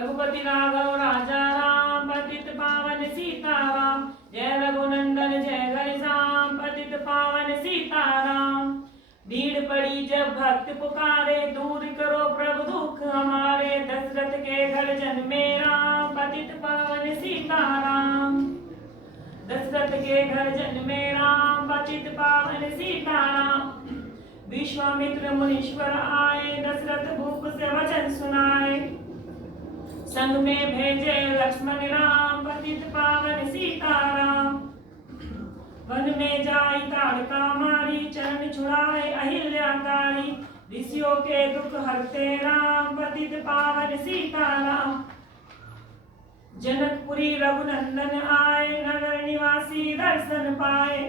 रघुपति राघव राजा राम पतित पावन सीताराम। जय रघुनंदन जय घनश्याम पतित पावन सीताराम। भीड़ पड़ी जब भक्त पुकारे, दूर करो प्रभु दुख हमारे। दशरथ के घर जन्मे राम पतित पावन सीताराम। दशरथ के घर जन्मे राम पतित पावन सीताराम। विश्वामित्र मुनीश्वर आए, दशरथ भूप से वचन सुनाए। संग में भेजे लक्ष्मण राम पतित पावन सीताराम। वन में जाई ताड़का मारी, चरण छुड़ाए अहिल्याकारी। ऋषियों के दुख हरते राम पतित पावन सीताराम। जनकपुरी रघुनंदन आए, नगर निवासी दर्शन पाए।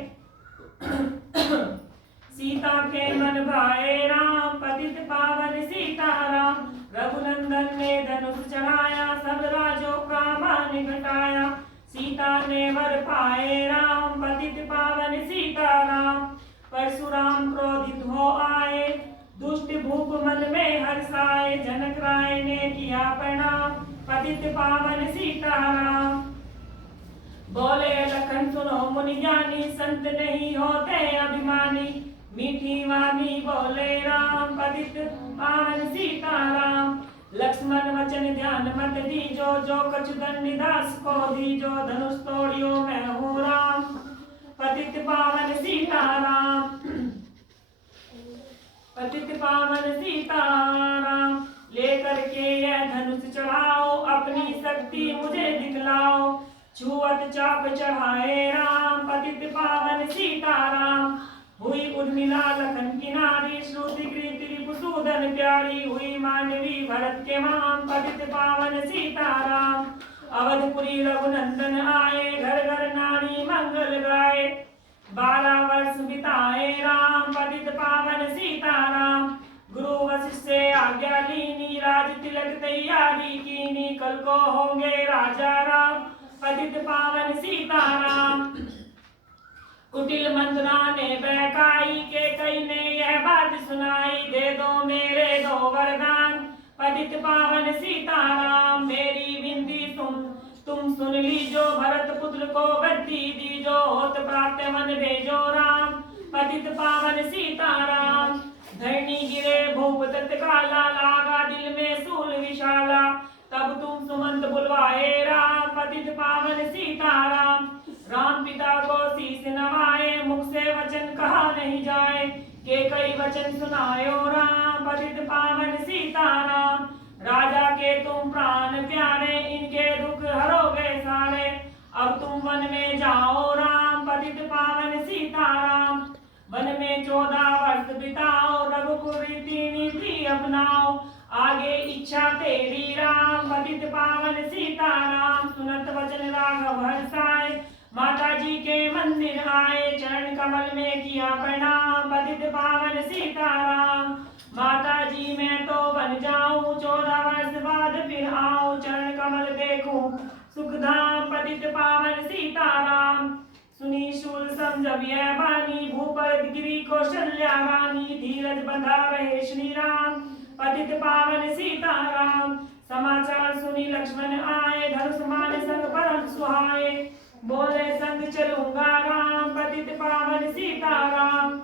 सीता के मन भाए राम पतित पावन सीताराम। रघुनंदन ने धनुष चढ़ाया, सब राजों का मान घटाया। सीता ने वर पाए राम पतित पावन सीताराम। परशुराम क्रोधित हो आए, दुष्ट भूप मन में हर्षाए। जनक राय ने किया प्रणाम पतित पावन सीताराम। बोले लखन सुनो मुनि ज्ञानी, संत नहीं होते अभिमानी। मीठी वाणी बोले राम पतित पावन सीताराम। लक्ष्मण वचन ध्यान मत दीजो, जो कछु दंड दास को दीजो। धनुष तोड़ियो मैं हूँ राम पतित पावन सीताराम। पतित पावन सीताराम। लेकर के यह धनुष चढ़ाओ, अपनी शक्ति मुझे दिखलाओ। छुअत चाप चढ़ाए राम पतित पावन सीताराम। हुई उर्मिला लखन की नारी, श्रुति कृति रिपुसूदन प्यारी। हुई मानवी भरत के माम पतित पावन सीताराम। अवधपुरी रघुनंदन आए, घर घर नारी मंगल गाए। 12 वर्ष बिताए राम पतित पावन सीताराम। गुरु वशिष्ठ से आज्ञा लीनी, राज तिलक तैयारी कीनी। कल को होंगे राजा राम पतित पावन सीताराम। कुटिल मंदना ने बहकाई, के कई ने यह बात सुनाई। दे दो मेरे दो वरदान पतित पावन सीताराम। मेरी विनती तुम सुन लीजो, भरत पुत्र को गद्दी दीजो। होत प्राप्त मन भेजो राम पतित पावन सीताराम। धरणी गिरे भूप तत्काला, लागा दिल में सूल विशाला। तब तुम सुमंत बुलवाए राम पतित पावन सीताराम। राम पिता को शीश नवाए, मुख से वचन कहा नहीं जाए। के कई वचन सुनायो राम पतित पावन सीताराम। राजा के तुम प्राण प्यारे, इनके दुख हरोगे सारे। अब तुम वन में जाओ राम पतित पावन सीताराम। वन में 14 वर्ष बिताओ, रघुकुल नीति अपनाओ। आगे इच्छा तेरी राम पतित पावन सीताराम। सुनत वचन राघव हर्षाए, माता जी के मंदिर आए। चरण कमल में किया प्रणाम पतित पावन सीताराम। माता जी मैं तो बन जाऊं, 14 वर्ष बाद फिर आऊं। चरण कमल देखूं सुखधाम पतित पावन सीताराम। सुनी शूल समझब यह बानी, भूपर गिरी कौशल्या रानी। धीरज बंधा रहे श्री राम पतित पावन सीताराम। समाचार सुनी लक्ष्मण आए, धनुष मान संग परम सुहाए। बोले संग चलूंगा राम पतित पावन सीताराम।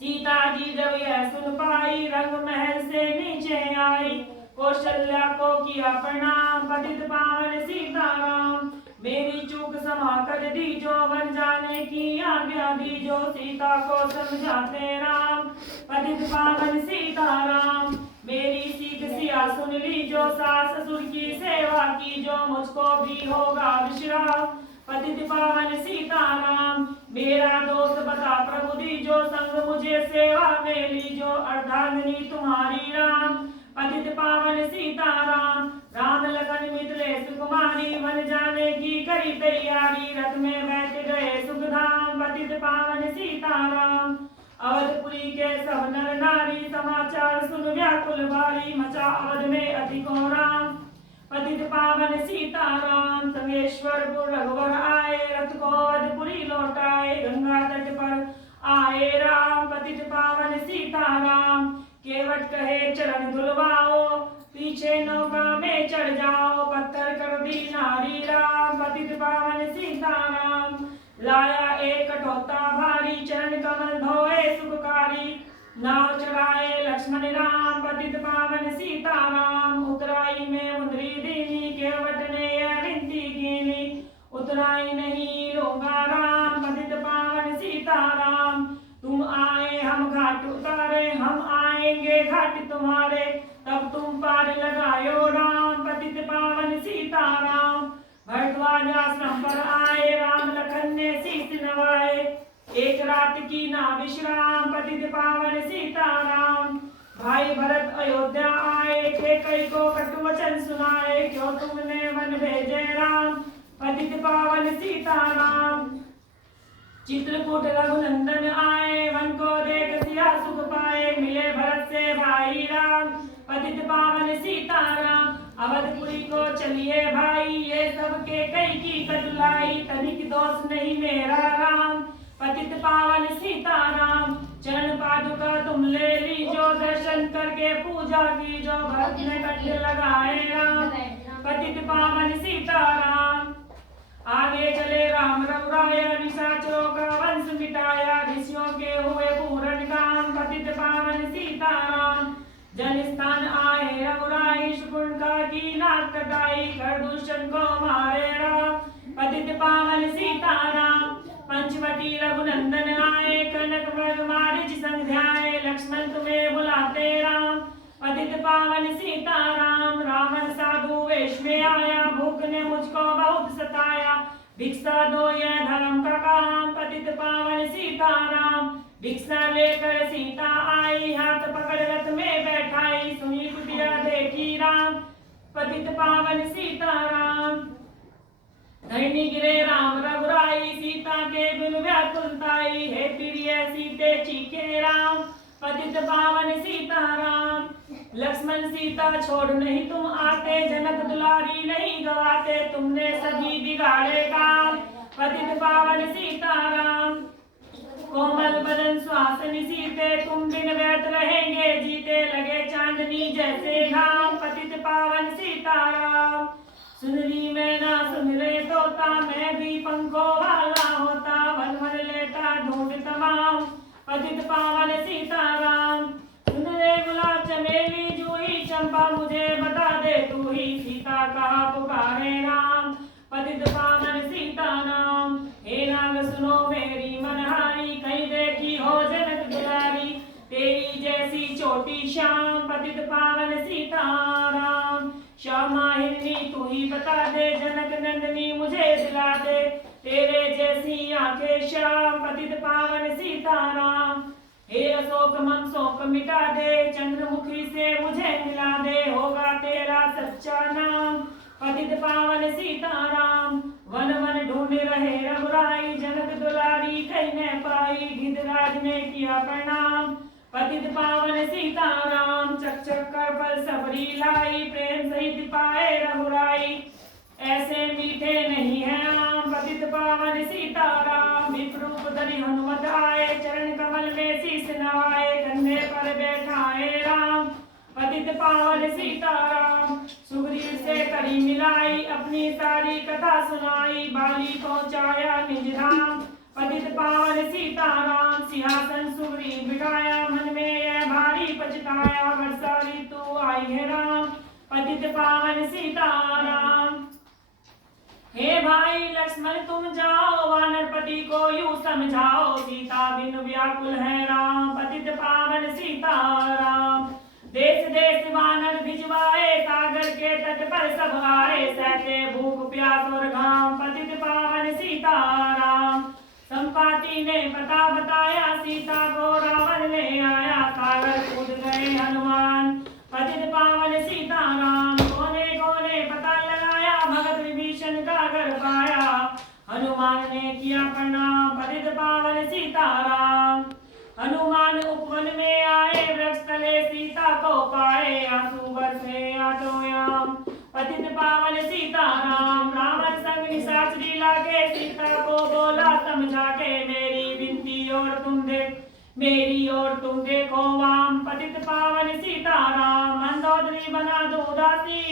सीता जी जब यह सुन पाई, रंग महल से नीचे आई। कौशल्या को किया प्रणाम पतित पावन सीताराम। मेरी चूक क्षमा कर दीजो, वन जाने की आज्ञा दीजो। सीता को समझाते राम पतित पावन सीताराम। मेरी सीख सिया सुन लीजो, सास ससुर की सेवा कीजो। मुझको भी होगा विश्राम पतित पावन सीताराम। मेरा दोस्त बता प्रभु दीजो, संग मुझे सेवा में लीजो। अर्धांगिनी तुम्हारी राम पतित पावन सीताराम। राम लखन मिथिलेश कुमारी, वन जाने की करी तैयारी। रथ में बैठ गए सुखधाम पतित पावन सीताराम। अवधपुरी के सब नर नारी, समाचार सुन व्याकुल भारी। मचा अवध में अधिको राम पतित पावन सीताराम। संगेश्वरपुर रघुवर आए, रथ को अवधपुरी लौटाए। गंगा तट पर आए राम पतित पावन सीताराम। केवट कहे चरण धुलवाओ, पीछे नौका में चढ़ जाओ, पत्थर कर दी नारी राम, पतित पावन सीताराम। लाया एक कठौता भारी, चरण कमल धोए सुखकारी, नाव चढ़ाए लक्ष्मण राम, पतित पावन सीताराम। उतराई में मुंदरी दीनी, केवट ने यह विनती कीनी, उतराई नहीं लूंगा राम, पतित पावन सीताराम। तुम आए हम घाट उतारे, हम आएंगे घाट तुम्हारे, तब तुम पार लगायो राम, पतित पावन सीताराम। भरद्वाज आश्रम पर आए, राम लखन ने शीश नवाए, एक रात की ना विश्राम, पतित पावन सीताराम। भाई भरत अयोध्या आए, कैकेयी को कटु वचन सुनाए, क्यों तुमने वन भेजे राम, पतित पावन सीताराम। चित्रकूट रघुनंदन आए, वन को देख सिया सुख पाए, मिले भरत से भाई राम, पतित पावन सीताराम। अवधपुरी को चलिए भाई, ये सब कैकेयी की कटुलाई, तनिक दोष नहीं मेरा राम, पतित पावन सीताराम। चरण पादुका तुम ले लीजो, दर्शन करके पूजा कीजो, भरत ने कट लगाए राम, पतित पावन सीताराम। आगे चले राम रघुराय, निशाचरों का वंश मिटाया, ऋषियों के हुए पूर्ण काम, पतित पावन सीताराम। जन स्थान आए रघुराई, शुकुंडा की नाक कटाई, कर दूषण को मारे राम, पतित पावन सीताराम। पंचवटी रघुनंदन आए, कनक मृग मारिच संग ध्याए, लक्ष्मण तुम्हें बुलाते राम, पतित पावन सीताराम। रावण साधु वेश में आया, भूख ने मुझको बहुत सताया, भिक्षा दो यह धर्म का काम, पतित पावन सीताराम। भिक्षा लेकर सीता आई, हाथ पकड़ रथ में बैठाई, सुनी कुटिया देखी राम, पतित पावन सीताराम। धरनी गिरे राम रघुराई, सीता के बिन व्याकुलताई, हे प्रिय सीते चीखे राम, पतित पावन सीताराम। लक्ष्मण सीता छोड़ नहीं तुम आते, जनक दुलारी नहीं गवाते, तुमने सभी बिगाड़े काम, पतित पावन सीताराम। कोमल बदन सुहासिनी सीते, तुम बिन व्यर्थ रहेंगे जीते, लगे चांदनी जैसे घाम, पतित पावन सीताराम। सुनरी मैं ना सुन रे तोता, मैं भी पंखों वाला होता, वन वन लेता ढूंढ तमाम, पतित पावन सीताराम। सुन रे गुलाब चमेली जूही चंपा, मुझे बता दे तू ही, सीता कहा पुकारे राम, पतित पावन सीताराम। हे नाग सुनो मेरी मनहारी, कहीं देखी हो जनक दुलारी, तेरी जैसी छोटी श्याम, पतित पावन सीताराम। श्यामा हिरनी तू ही बता दे, जनक नंदनी मुझे दिला दे, तेरे जैसी आंखें श्याम, पतित पावन सीताराम। हे अशोक मम शोक मिटा दे, चंद्रमुखी से मुझे मिला दे, होगा तेरा सच्चा नाम, पतित पावन सीताराम। वन वन ढूंढ रहे रघुराई, जनक दुलारी कहीं न पाई, गिद्धराज ने किया प्रणाम, पतित पावन सीताराम। चक चक कर पर सबरी लाई, प्रेम सहित पाए रघुराई, ऐसे मीठे नहीं है राम, पतित पावन सीताराम। विप्रूप धरि हनुमत आए, चरण कमल में शीश नवाए, कंधे पर बैठाए राम, पतित पावन सीताराम। सुग्रीव से करी मिलाई, अपनी सारी कथा सुनाई, बाली पहुंचाया निज धाम, पतित पावन सीताराम। सिंहासन सुग्रीव बिठाया, मन में यह भारी पछताया, वर्षा ऋतु आई है राम, पतित पावन सीताराम। हे भाई लक्ष्मण तुम जाओ, वानरपति को यूं समझाओ, सीता बिन व्याकुल है राम, पतित पावन सीताराम। देश देश वानर भिजवाए, सागर के तट पर सब आए, सहते भूख प्यास और घाम, पतित पावन सीताराम। संपाति ने पता बताया, सीता को रावण ले आया, सागर कूद गए हनुमान, पतित पावन सीताराम। कोने कोने पता लगाया, भगत विभीषण का घर पाया, हनुमान ने किया प्रणाम, पतित पावन सीताराम। हनुमान उपवन में आए, वृक्ष तले सीता को पाए, आंसू बरसे आटोयाम, पतित पावन सीताराम। रावण संग निशाचरी लागे, सीता को बोला समझा के, मेरी विनती और तुम देख मेरी ओर तुम देखो वाम, पतित पावन सीताराम। मंदोदरी बना दो दासी,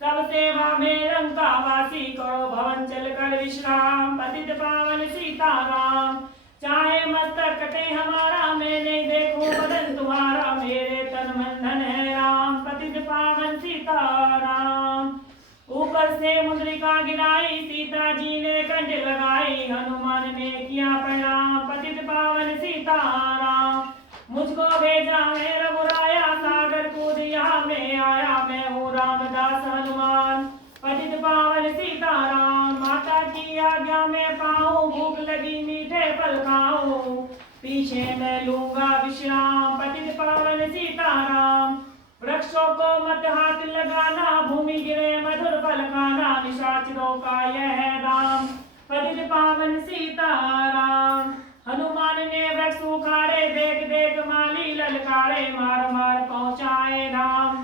सब सेवा में लंका वासी। करो भवन चल कर विश्राम, पतित पावन सीताराम। चाहे मस्तक कटे हमारा, मैं नहीं देखूं बदन तुम्हारा। मेरे तन मन धन है राम, पतित पावन सीताराम। ऊपर से मुद्रिका गिराई, सीता जी ने कंठ लगाई। हनुमान ने किया प्रणाम, पतित पावन सीताराम। मुझको भेजा है रघुराया, सागर कूद यहाँ में आया। मैं हूँ रामदास हनुमान, पतित पावन सीताराम। माता की आज्ञा में पाऊँ, भूख लगी मीठे फल खाऊं। पीछे मैं लूंगा विश्राम, पतित पावन सीताराम। वृक्षों को मत हाथ लगाना, भूमि गिरे मधुर फल खाना। निशाचरों का यह है दाम, पतित पावन सीताराम। हनुमान ने वृक्ष उखाड़े, देख देख माली ललकारे। मार मार पहुँचाए धाम,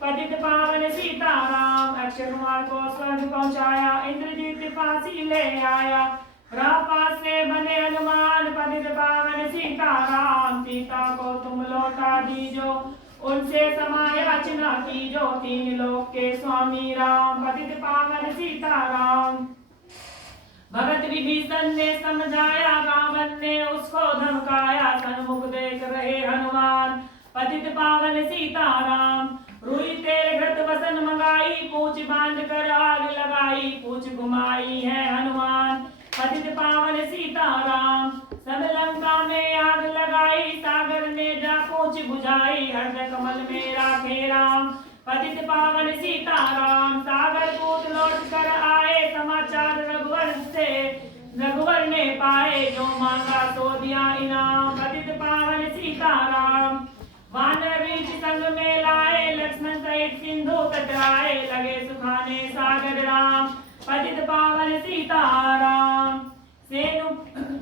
पतित पावन सीताराम। अक्षय कुमार को स्वर्ग पहुँचाया, इंद्रजीत फांसी ले आया। रापास से बने हनुमान, पतित पावन सीताराम। सीता को तुम लौटा दीजो, उनसे समायाचना कीजो। तीन लोक के स्वामी राम, पतित पावन सीताराम। भगत विभीषण ने समझाया, रावण ने उसको धमकाया। सन्मुख देख रहे हनुमान, पतित पावन सीताराम। रुई तेल घृत वसन मंगाई, पूछ बांध कर आग लगाई। पूछ घुमाई है हनुमान, पतित पावन सीताराम। सब लंका में आग लगाई, सागर में जा पूछ बुझाई। हृदय कमल में राखे राम, पतित पावन सीताराम। सागर दूत लौट कर आए, समाचार रघुवर से। रघुवर ने पाए, जो मांगा सो दिया इनाम, पतित पावन सीताराम। वानर रीछ संग में लाए, लक्ष्मण सहित सिंधु तट आए। लगे सुखाने सागर राम, पतित पावन सीताराम।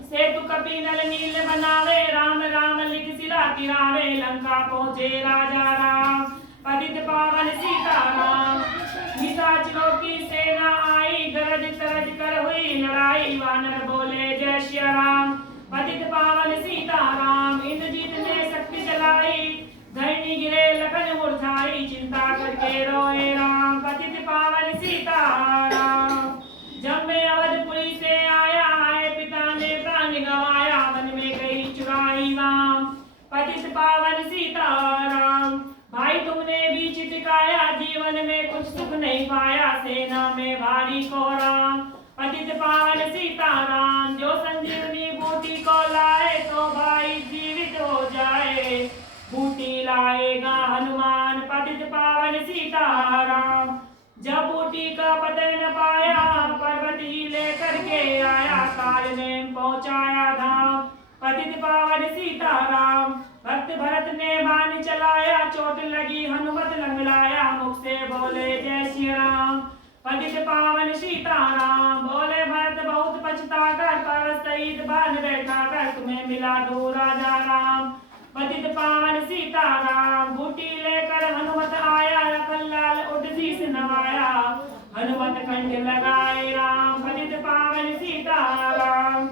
सेतु कपि नल नील बनावे, राम राम लिख सिरा तिरावे। लंका पहुँचे राजा राम, पतित पावन सीताराम। निशाचरों की सेना आई, गरज तरज कर हुई लड़ाई। वानर बोले जय श्री राम, पतित पावन सीताराम। इंद्रजीत ने शक्ति चलाई, धरणी गिरे लखन मुरझाई। चिंता करके रोए राम, पतित पावन सीताराम। जब मैं अवधपुरी से आया, आए पिता ने प्राण गवाया। मन में गई चुराई वाम, पतित पावन सीताराम। भाई तुमने भी चितकाया, जीवन में कुछ सुख नहीं पाया। सेना में भारी कोराम, पतित पावन सीताराम। जो संजीवनी बूटी को लाए, तो भाई जीवित हो जाए। बूटी लाएगा हनुमान, पतित पावन सीताराम। जब बूटी का पता न पाया, पर्वत ही लेकर के आया। काल ने पहुँचाया धाम, पतित पावन सीताराम। भक्त भरत ने बाण चलाया, चोट लगी हनुमत लंगड़ाया। मुख से बोले जय श्री राम, पतित पावन सीताराम। बोले भरत बहुत पछता कर, पर्वत सहित बाण बैठा कर। तुम्हें मिला दो राजा राम, पतित पावन सीताराम। बूटी लेकर हनुमत आया, लाल उठ शीस नवाया। हनुमत कंठ लगाए राम, पतित पावन सीताराम।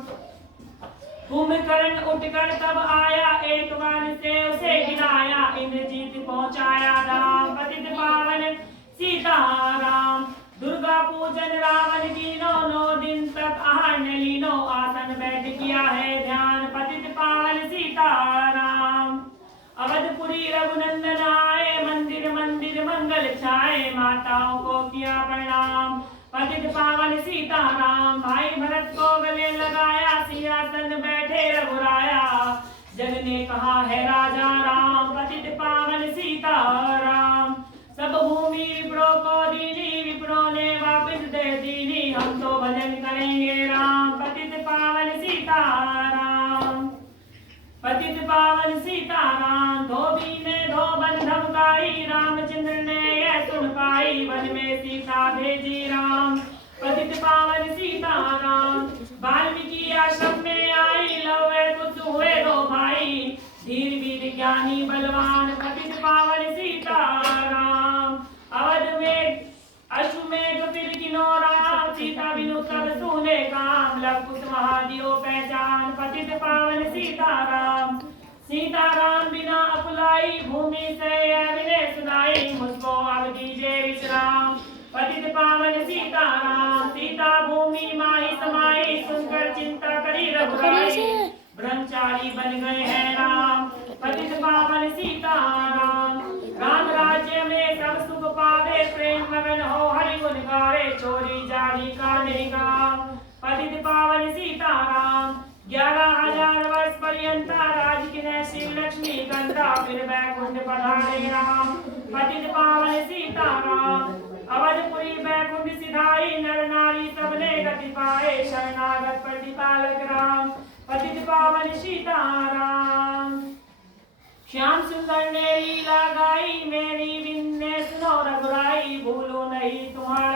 कुंभकर्ण उठकर तब आया, एक बाण से उसे गिराया। इंद्रजीत पहुँचाया धाम, पतित पावन सीताराम। दुर्गा पूजन रावण कीनो, 9 दिन तक आहार न लीनो। आसन बैठ किया है ध्यान, पतित पावन सीताराम। अवधपुरी रघुनंदन आए, मंदिर मंदिर मंगल छाए। माताओं को किया प्रणाम, पतित पावन सीताराम। भाई भरत को गले लगाया, सिंहासन बैठे रघुराया। जग ने कहा है राजा राम, पतित पावन सीताराम। सब भूमि विप्रो को दीनी, विप्रो ने वापिस दे दीनी। हम तो भजन करेंगे राम, पतित पावन सीताराम। पतित पावन सीताराम। धोबी ने धोबन धमकाई, रामचंद्र ने यह सुन पाई। वन में सीता भेजी राम, पतित पावन सीताराम। वाल्मीकि आश्रम में आई, लवे कुछ हुए 2 भाई। धीर वीर ज्ञानी बलवान, पतित पावन सीताराम। अवध में अश्वमेघ फिर किनो राम, सीता बिनु तब सूने काम। लव कुश महादियो पहचान, पतित पावन सीताराम। सीताराम बिना अकुलाई, भूमि से विनय सुनाई, मुझको अब दीजिए विश्राम। पतित पावन सीताराम, सीता भूमि माही समाई, सुनकर चिंता करी रघुराई, ब्रह्मचारी बन गए हैं राम। पतित पावन सीताराम, राम राज्य में सब सुख पावे, प्रेम मगन हो हरि गुण गावे, चोरी जारी का नहीं काम। पतित पावन सीताराम, 11,000 वर्ष पर्यंत राज किने शिव लक्ष्मी कंता, फिर बैकुंठ पधारे राम। पतित पावन सीताराम, अवधपुरी बैकुंठ सिधाई, नर नारी सबने गति पाए, शरणागत प्रतिपालक राम। पतित पावन सीताराम, श्याम सुंदर ने लीला गाई, मेरी विनय सुनो रघुराई, भूलो नहीं तुम्हारी